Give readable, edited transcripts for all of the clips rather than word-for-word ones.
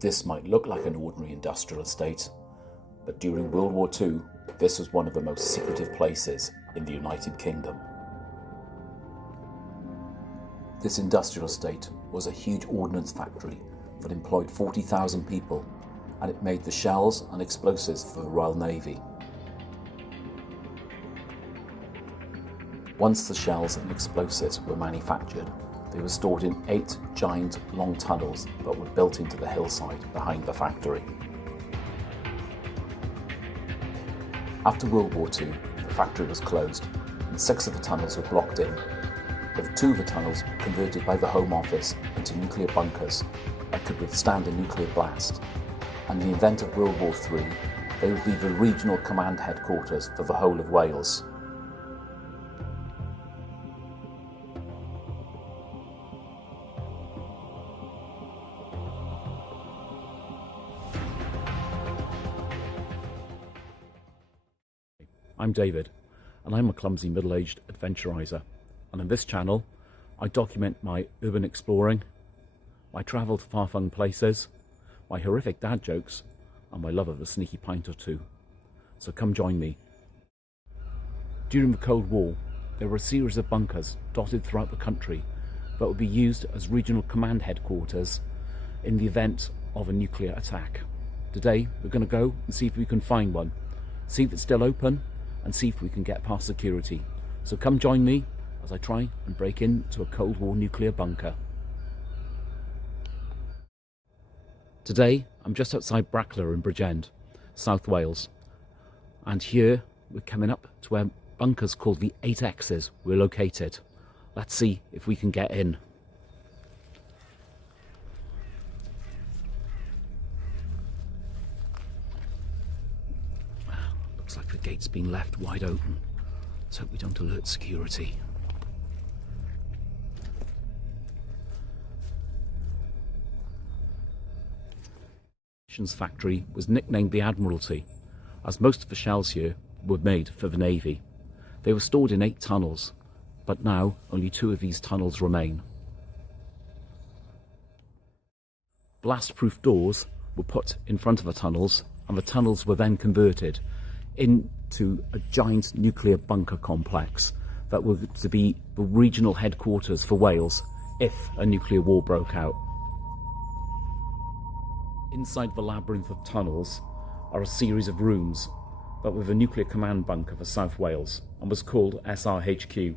This might look like an ordinary industrial estate, but during World War II, this was one of the most secretive places in the United Kingdom. This industrial estate was a huge ordnance factory that employed 40,000 people, and it made the shells and explosives for the Royal Navy. Once the shells and explosives were manufactured, they were stored in 8 giant long tunnels that were built into the hillside behind the factory. After World War II, the factory was closed and 6 of the tunnels were blocked in, with 2 of the tunnels converted by the Home Office into nuclear bunkers that could withstand a nuclear blast, and in the event of World War III, they would be the regional command headquarters for the whole of Wales. I'm David, and I'm a clumsy middle-aged adventuriser, and on this channel I document my urban exploring, my travel to far-flung places, my horrific dad jokes, and my love of a sneaky pint or two. So come join me. During the Cold War, there were a series of bunkers dotted throughout the country that would be used as regional command headquarters in the event of a nuclear attack. Today we're going to go and see if we can find one, see if it's still open, and see if we can get past security. So come join me as I try and break into a Cold War nuclear bunker. Today I'm just outside Bracklor in Bridgend, South Wales, and here we're coming up to where bunkers called the 8X's were located. Let's see if we can get in. Looks like the gate's been left wide open. Let's hope we don't alert security. The factory was nicknamed the Admiralty, as most of the shells here were made for the Navy. They were stored in 8 tunnels, but now only 2 of these tunnels remain. Blast-proof doors were put in front of the tunnels, and the tunnels were then converted into a giant nuclear bunker complex that was to be the regional headquarters for Wales if a nuclear war broke out. Inside the labyrinth of tunnels are a series of rooms that were the nuclear command bunker for South Wales and was called SRHQ.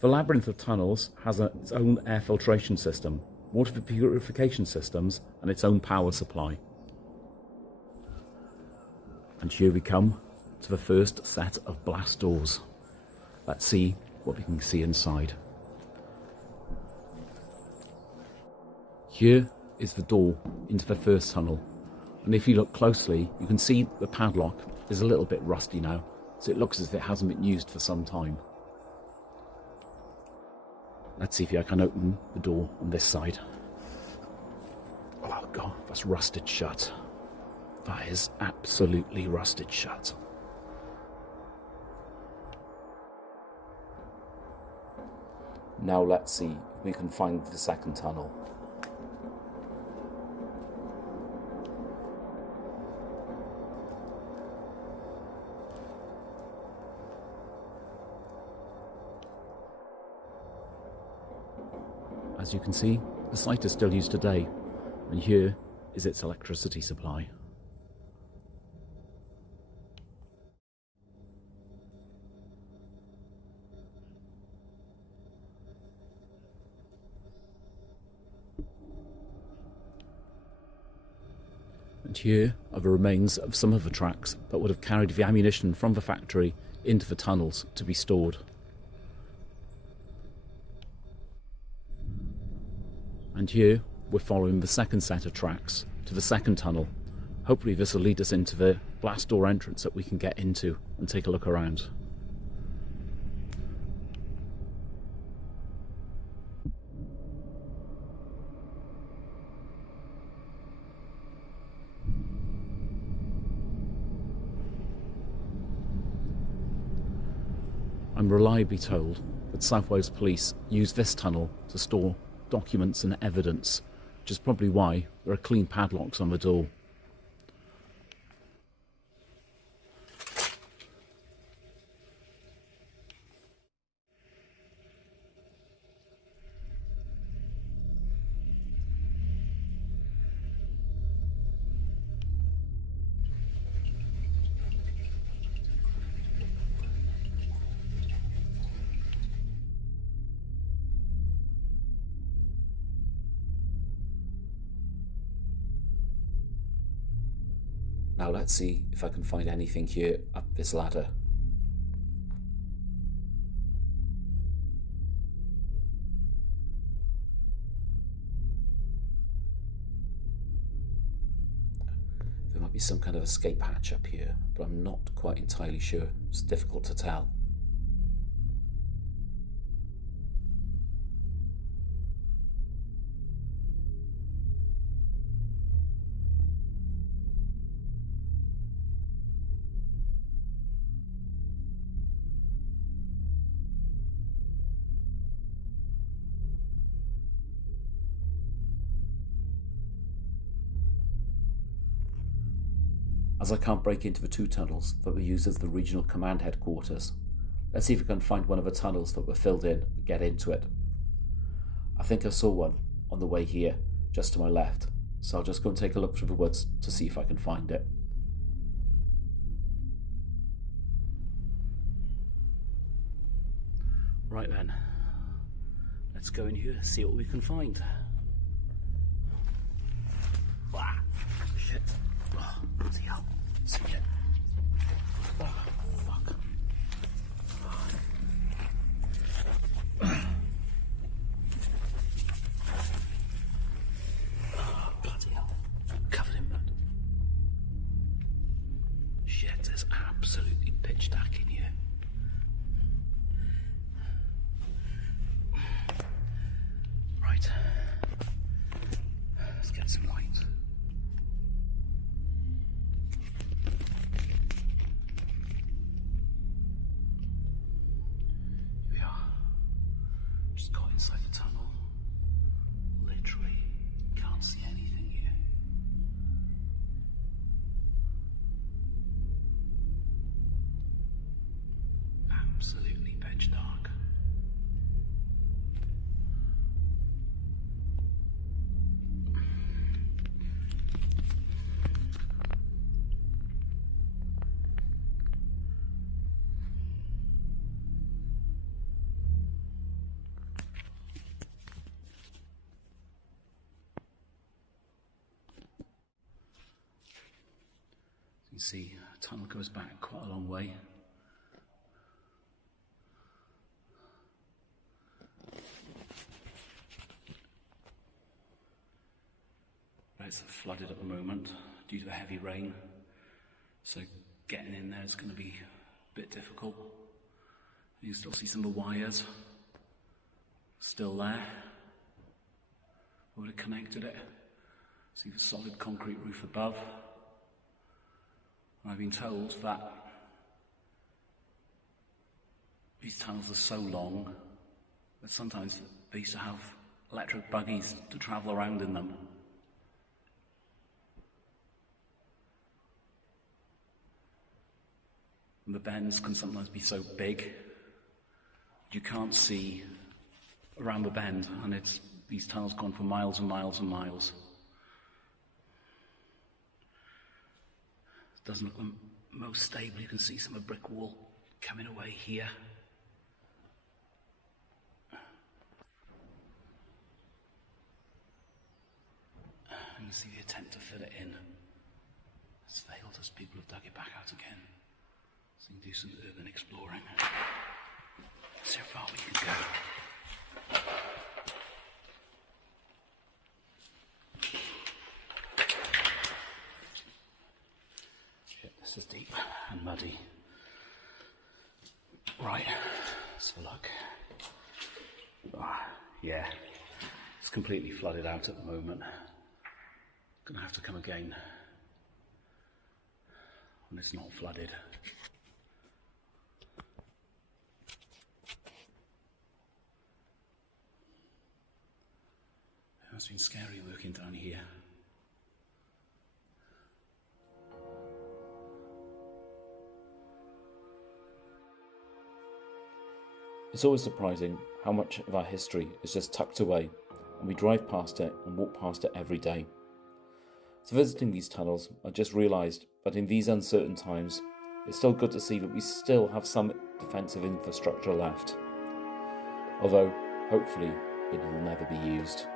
The labyrinth of tunnels has its own air filtration system, water purification systems, and its own power supply. And here we come to the first set of blast doors. Let's see what we can see inside. Here is the door into the first tunnel, and if you look closely you can see the padlock is a little bit rusty now, so it looks as if it hasn't been used for some time. Let's see if I can open the door on this side. Oh god, that's rusted shut. That is absolutely rusted shut. Now let's see if we can find the second tunnel. As you can see, the site is still used today, and here is its electricity supply. And here are the remains of some of the tracks that would have carried the ammunition from the factory into the tunnels to be stored. And here we're following the second set of tracks to the second tunnel. Hopefully this will lead us into the blast door entrance that we can get into and take a look around. I'm reliably told that South Wales Police use this tunnel to store documents and evidence which is probably why there are clean padlocks on the door. Now let's see if I can find anything here up this ladder. There might be some kind of escape hatch up here, but I'm not quite entirely sure. It's difficult to tell. As I can't break into the two tunnels that were used as the regional command headquarters, let's see if we can find one of the tunnels that were filled in and get into it. I think I saw one on the way here, just to my left, so I'll just go and take a look through the woods to see if I can find it. Right then, let's go in here and see what we can find. Ah, shit. Oh, bloody hell. See it. Oh, fuck. Oh, bloody hell. Covered in mud. Shit, there's absolutely pitch dark in here. Right. Let's get some light. Here we are. Just got inside the tunnel. Literally can't see anything here. Absolutely pitch dark. You can see the tunnel goes back quite a long way. It's flooded at the moment due to the heavy rain, so getting in there is going to be a bit difficult. You can still see some of the wires still there. I would have connected it. See the solid concrete roof above. And I've been told that these tunnels are so long that sometimes they used to have electric buggies to travel around in them. And the bends can sometimes be so big you can't see around the bend, and these tunnels go on for miles and miles and miles. It doesn't look the most stable. You can see some of the brick wall coming away here. You can see the attempt to fit it in has failed as people have dug it back out again. So you can do some urban exploring. See how far we can go. Shit, this is deep and muddy. Right, let's have a look. Yeah, it's completely flooded out at the moment. Gonna have to come again when it's not flooded. It's been scary working down here. It's always surprising how much of our history is just tucked away, and we drive past it and walk past it every day. So visiting these tunnels, I just realised that in these uncertain times, it's still good to see that we still have some defensive infrastructure left. Although, hopefully, it will never be used.